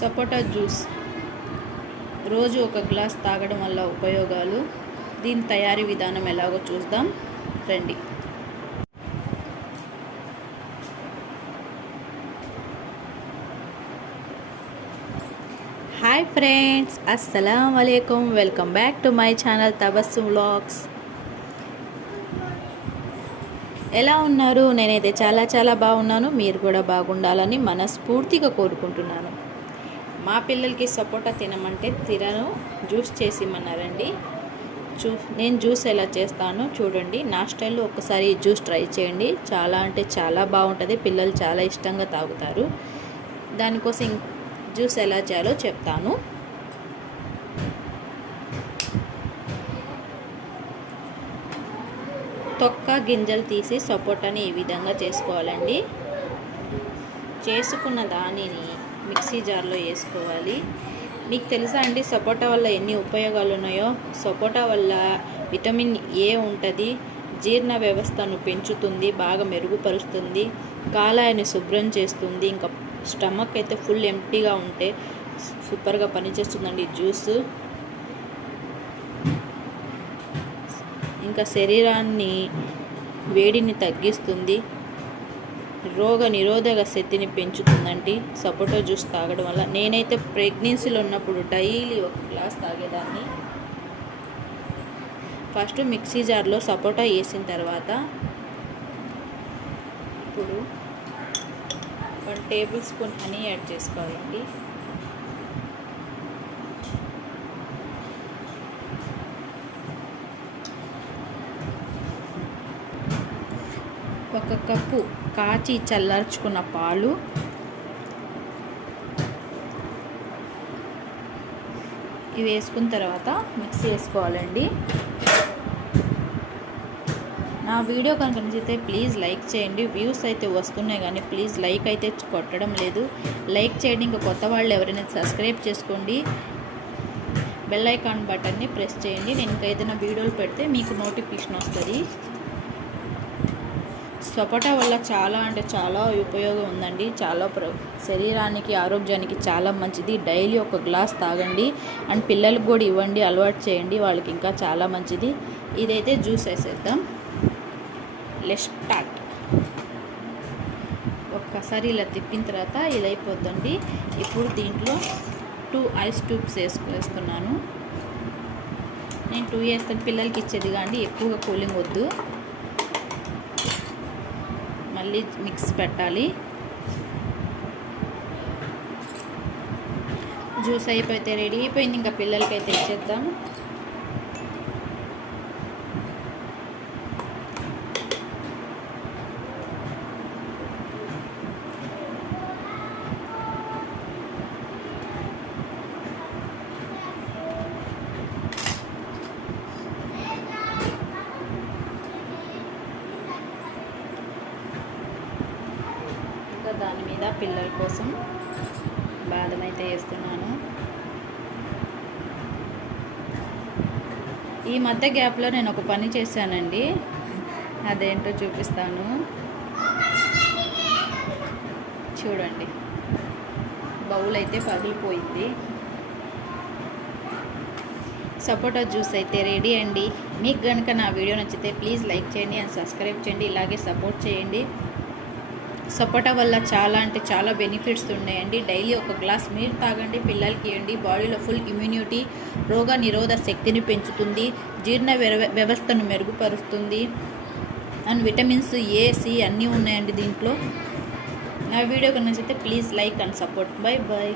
సపోటా juice రోజు ఒక glass తాగడం వల్ల ఉపయోగాలు, దీని తయారీ విధానం ఎలాగో చూద్దాం రండి. హాయ్ ఫ్రెండ్స్, అస్సలం వాలేకుమ్. Welcome back to my channel Tabassum vlogs. ఎలా ఉన్నారు? నేనైతే చాలా బాగున్నాను. మీరు కూడా బాగుండాలని మనస్ఫూర్తిగా కోరుకుంటున్నాను. మా పిల్లలకి సపోటా తినమంటే తినను, జ్యూస్ చేసి ఇమ్మన్నారండి. నేను జ్యూస్ ఎలా చేస్తానో చూడండి. నా స్టైల్లో ఒకసారి జ్యూస్ ట్రై చేయండి. చాలా అంటే చాలా బాగుంటుంది. పిల్లలు చాలా ఇష్టంగా తాగుతారు. దానికోసం జ్యూస్ ఎలా చేయాలో చెప్తాను. తొక్క గింజలు తీసి సపోటాని ఈ విధంగా చేసుకోవాలండి. చేసుకున్న దానిని మిక్సీ జార్లో వేసుకోవాలి. మీకు తెలుసా అండి సపోటా వల్ల ఎన్ని ఉపయోగాలు ఉన్నాయో? సపోటా వల్ల విటమిన్ ఏ ఉంటుంది, జీర్ణ వ్యవస్థను పెంచుతుంది, బాగా మెరుగుపరుస్తుంది, కాలాన్ని శుభ్రం చేస్తుంది. ఇంకా స్టమక్ అయితే ఫుల్ ఎంప్టీగా ఉంటే సూపర్గా పనిచేస్తుందండి జ్యూస్. ఇంకా శరీరాన్ని వేడిని తగ్గిస్తుంది, రోగ నిరోధక శక్తిని పెంచుతుందండి సపోటా జ్యూస్ తాగడం వల్ల. నేనైతే ప్రెగ్నెన్సీలో ఉన్నప్పుడు డైలీ ఒక గ్లాస్ తాగేదాన్ని. ఫస్ట్ మిక్సీ జార్లో సపోటా వేసిన తర్వాత ఇప్పుడు 1 టేబుల్ స్పూన్ హనీ యాడ్ చేసుకోవాలండి. ఒక కప్పు కాచి చల్లార్చుకున్న పాలు, ఇవి వేసుకున్న తర్వాత మిక్సీ వేసుకోవాలండి. నా వీడియో కనుక నచ్చితే ప్లీజ్ లైక్ చేయండి. వ్యూస్ అయితే వస్తున్నాయి కానీ ప్లీజ్ లైక్ అయితే కొట్టడం లేదు. లైక్ చేయండి. ఇంకా కొత్త వాళ్ళు ఎవరైనా సబ్స్క్రైబ్ చేసుకోండి. బెల్ ఐకాన్ బటన్ని ప్రెస్ చేయండి. నేను ఇంకా ఏదైనా వీడియోలు పెడితే మీకు నోటిఫికేషన్ వస్తుంది. సపోటా వల్ల చాలా అంటే చాలా ఉపయోగం ఉందండి. చాలా శరీరానికి ఆరోగ్యానికి చాలా మంచిది. డైలీ ఒక గ్లాస్ తాగండి అండ్ పిల్లలకు కూడా ఇవ్వండి, అలవాటు చేయండి, వాళ్ళకి ఇంకా చాలా మంచిది. ఇదైతే జ్యూస్ వేసేద్దాం. Let's start. ఒక్కసారి ఇలా తిప్పిన తర్వాత ఇలా అయిపోద్దండి. ఇప్పుడు దీంట్లో 2 ఐస్ ట్యూబ్స్ వేస్తున్నాను. నేను 2 వేస్తాను, పిల్లలకి ఇచ్చేది కానీ ఎక్కువగా కూలింగ్ వద్దు. మళ్ళీ మిక్స్ పెట్టాలి. జ్యూస్ అయిపోతే రెడీ అయిపోయింది. ఇంకా పిల్లలకైతే ఇచ్చేద్దాం. దాని మీద పిల్లల కోసం బాదం అయితే వేస్తున్నాను. ఈ మధ్య గ్యాప్లో నేను ఒక పని చేశానండి, అదేంటో చూపిస్తాను చూడండి. బౌల్ అయితే పగిలిపోయింది. సపోటా జ్యూస్ అయితే రెడీ అండి. మీకు కనుక నా వీడియో నచ్చితే ప్లీజ్ లైక్ చేయండి అండ్ సబ్స్క్రైబ్ చేయండి. ఇలాగే సపోర్ట్ చేయండి. సపోటా వల్ల చాలా అంటే చాలా బెనిఫిట్స్ ఉన్నాయండి. డైలీ ఒక గ్లాస్ మీరు తాగండి, పిల్లలకి ఇవ్వండి. బాడీలో ఫుల్ ఇమ్యూనిటీ, రోగ నిరోధక శక్తిని పెంచుతుంది, జీర్ణ వ్యవస్థను మెరుగుపరుస్తుంది అండ్ విటమిన్స్ ఏ, సి అన్నీ ఉన్నాయండి దీంట్లో. నా వీడియో కనుక నచ్చితే please like and support. By.